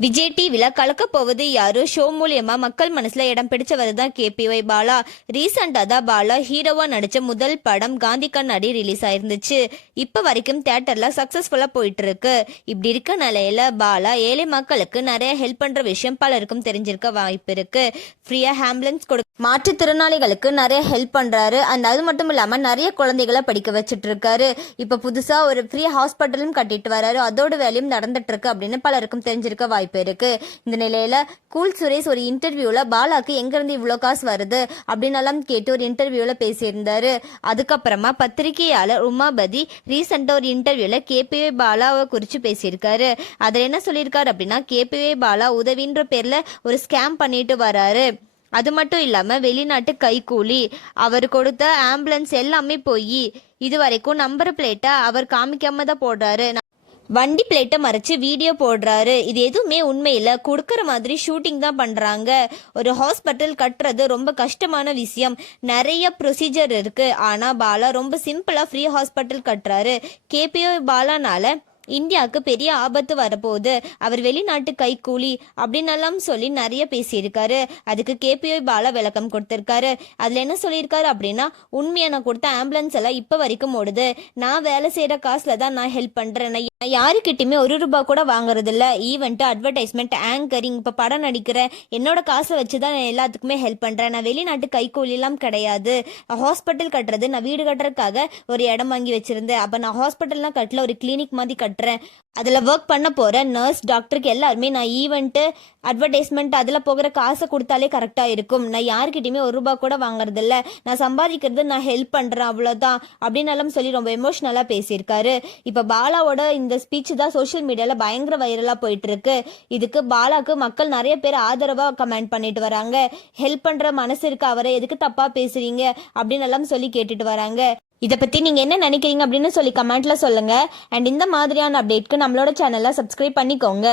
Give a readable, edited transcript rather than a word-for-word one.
விஜய் டிவில கலக்க போவது யாரு ஷோ மூலியமா மக்கள் மனசுல இடம் பிடிச்சவர் தான் கேபிஒய் பாலா. ரீசெண்டா தான் பாலா ஹீரோவா நடிச்ச முதல் படம் காந்தி கண்ணாடி ரிலீஸ் ஆயிருந்துச்சு. இப்ப வரைக்கும் தியேட்டர்ல சக்சஸ்ஃபுல்லா போயிட்டு இருக்கு. இப்படி இருக்க நிலையில பாலா ஏழை மக்களுக்கு நிறைய ஹெல்ப் பண்ற விஷயம் பலருக்கும் தெரிஞ்சிருக்க வாய்ப்பு இருக்கு. ஃப்ரீயா ஆம்புலன்ஸ் மாற்றுத்திறனாளிகளுக்கு நிறைய ஹெல்ப் பண்றாரு. அது மட்டும் இல்லாம நிறைய குழந்தைகளை படிக்க வச்சுட்டு இருக்காரு. இப்ப புதுசா ஒரு ஃப்ரீ ஹாஸ்பிட்டலும் கட்டிட்டு வராரு. அதோட வேலையும் நடந்துட்டு இருக்கு அப்படின்னு பலருக்கும் தெரிஞ்சிருக்க வாய்ப்பு இருக்கு. இந்த நிலையில கூல் சுரேஷ் ஒரு இன்டர்வியூல பாலாக்கு எங்க இருந்து இவ்வளவு காசு வருது அப்படின்னு எல்லாம் கேட்டு ஒரு இன்டர்வியூல பேசியிருந்தாரு. அதுக்கப்புறமா பத்திரிகையாளர் உமாபதி ரீசெண்டா ஒரு இன்டர்வியூல கேபிஒய் பாலாவை குறிச்சு பேசியிருக்காரு. அதுல என்ன சொல்லியிருக்காரு அப்படின்னா, கேபிஒய் பாலா உதவின்ற பேர்ல ஒரு ஸ்கேம் பண்ணிட்டு வராரு. அது மட்டும் இல்லாம வெளிநாட்டு கைக்கூலி, அவர் கொடுத்த ஆம்புலன்ஸ் எல்லாமே போய் இது வரைக்கும் நம்பர் பிளேட்டை அவர் காமிக்காம தான் போடுறாரு. வண்டி பிளேட்டை மறைச்சு வீடியோ போடுறாரு. இது எதுவுமே உண்மையில கொடுக்கற மாதிரி ஷூட்டிங் தான் பண்றாங்க. ஒரு ஹாஸ்பிட்டல் கட்டுறது ரொம்ப கஷ்டமான விஷயம். நிறைய ப்ரொசீஜர் இருக்கு. ஆனா பாலா ரொம்ப சிம்பிளா ஃப்ரீ ஹாஸ்பிட்டல் கட்டுறாரு. கேபிஒய் பாலானால இந்தியாவுக்கு பெரிய ஆபத்து வரப்போகுது, அவர் வெளிநாட்டு கைக்கூலி அப்படின்னு எல்லாம் சொல்லி நிறைய பேசியிருக்காரு. அதுக்கு கேபிஒய் பாலா விளக்கம் கொடுத்திருக்காரு. அதுல என்ன சொல்லியிருக்காரு அப்படின்னா, உண்மையா நான் கொடுத்த ஆம்புலன்ஸ் எல்லாம் இப்ப வரைக்கும் ஓடுது. நான் வேலை செய்யற காசுல தான் நான் ஹெல்ப் பண்றேன். நான் யாருக்கிட்டையுமே ₹1 கூட வாங்குறது இல்ல. ஈவெண்ட், அட்வர்டைஸ்மெண்ட், ஆங்கரிங், இப்ப படம் நடிக்கிறேன், என்னோட காசை வச்சுதான் நான் எல்லாத்துக்குமே ஹெல்ப் பண்றேன். நான் வெளிநாட்டு கைக்கூலி எல்லாம் கிடையாது. ஹாஸ்பிட்டல் கட்டுறது, நான் வீடு கட்டுறதுக்காக ஒரு இடம் வாங்கி வச்சிருந்தேன். அப்ப நான் ஹாஸ்பிட்டல்லாம் கட்டல, ஒரு கிளினிக் மாதிரி கட்டுறேன். அதுல ஒர்க் பண்ண போற நர்ஸ், டாக்டருக்கு எல்லாருமே நான் ஈவெண்ட், அட்வர்டைஸ்மெண்ட் அதுல போகிற காசை கொடுத்தாலே கரெக்டா இருக்கும். நான் யாருக்கிட்டையுமே ₹1 கூட வாங்குறது இல்ல. நான் சம்பாதிக்கிறது, நான் ஹெல்ப் பண்றேன், அவ்வளவுதான் அப்படின்னு எல்லாம் சொல்லி ரொம்ப எமோஷனலா பேசியிருக்காரு. இப்ப பாலாவோட இந்த ஸ்பீச் தான் சோசியல் மீடியால பயங்கர வைரலா போயிட்டு இருக்கு. இதுக்கு பாலாக்கு மக்கள் நிறைய பேர் ஆதரவா கமெண்ட் பண்ணிட்டு வராங்க. ஹெல்ப் பண்ற மனசு இருக்கு, அவரை எதுக்கு தப்பா பேசுறீங்க அப்படின்னு எல்லாம் சொல்லி கேட்டுட்டு வராங்க. இதை பத்தி நீங்க என்ன நினைக்கிறீங்க அப்படின்னு சொல்லி கமெண்ட்ல சொல்லுங்க. அண்ட் இந்த மாதிரியான அப்டேட்க்கு நம்மளோட சேனலை சப்ஸ்கிரைப் பண்ணிக்கோங்க.